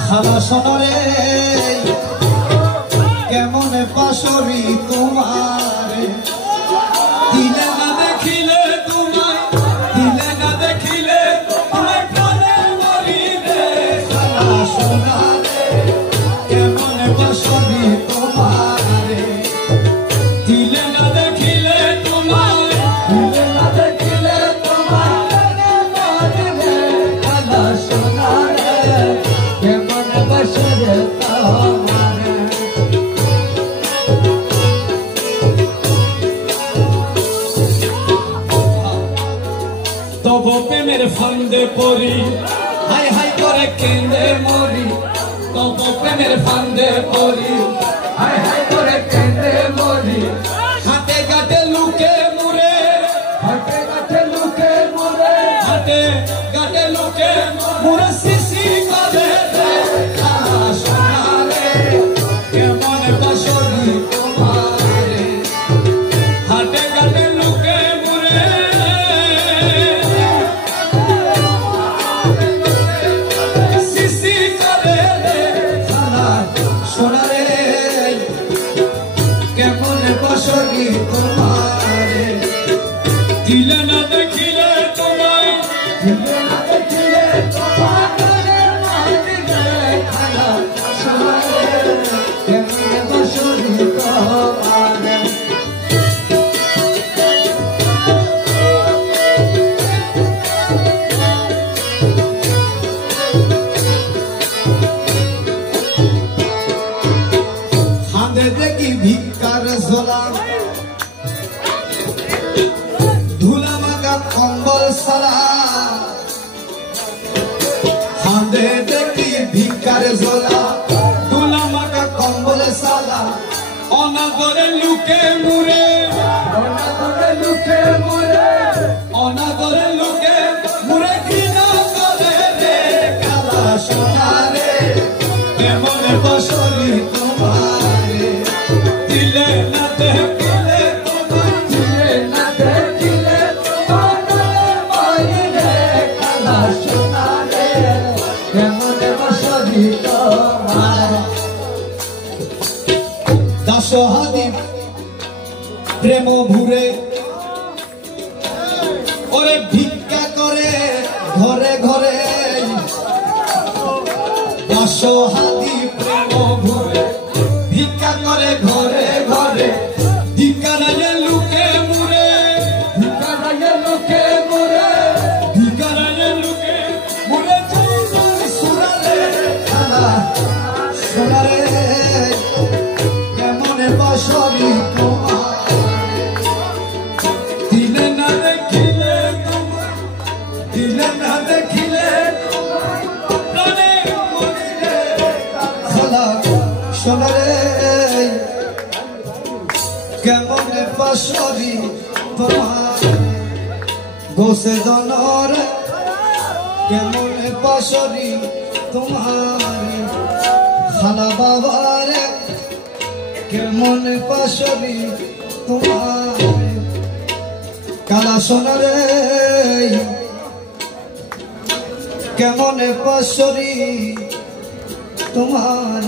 খালা সোনরে কেমন পাশরি তোমার দিলে না দেখিলে তোমায় দিলে না দেখিলে তোমায় প্রাণে মরি রে খালা সোনরে কেমন পাশরি তোমার দিলে না দেখিলে তোমায় দিলে না দেখিলে তোমায় প্রাণে মরি রে খালা সোনরে কেমন পাশরি তোমার তব প্রেমের ফান্দে পড়ি হাই হাই করে কেঁদে মরি তব প্রেমের ফান্দে পড়ি হাই হাই করে কেঁদে মরি হাতে গাতে লুকে মুরে হাতে গাতে লুকে মুরে হাতে গাতে লুকে মুরে সিসি করে রে খালা সোনারে কেমন বাসরি তোমারে হাতে গাতে লুকে মুরে দিলে না দেখিলে তোমায় দিলে না দেখিলে তোমায় খালা সোনারে কেমন বাসরি তোমারে হাঁদে দেখি ভিক্ষার ঝোলা কম্বল সারা হাঁদে দেখি ভিক্ষার ঝোলা দুলা মাকা কম্বল সালা অনাগরে লুকে মুরে অনাগরে লুকে মুরে অনাগরে লুকে মুরে ঘৃণা করে রে কালা সোনারে কেমন বসরি তোমারে দিলে না দেখিলে তোমায় দিলে না দেখিলে দাসহাদি প্রেম ভুরে ওরে ভিক্ষা করে ঘরে ঘরে দাসহাদি প্রেম ভুরে ভিক্ষা করে ঘরে ঘরে ভিকারায়ে লুকে মুরে ভিকারায়ে লুকে মুরে ভিকারায়ে লুকে মুরে জয় সুরারে খালা সোনারে কেমন বাসরি তোমার দিলে না দেখিলে তোমায় দিলে না দেখিলে প্রাণে মরি রে খালা সোনারে কেমন বাসরি তোমার গোসে দনর কেমন বাসরি তোমার খালা বাবার কেমন বাসরি তোমার কালা সোনারে কেমন বাসরি তোমার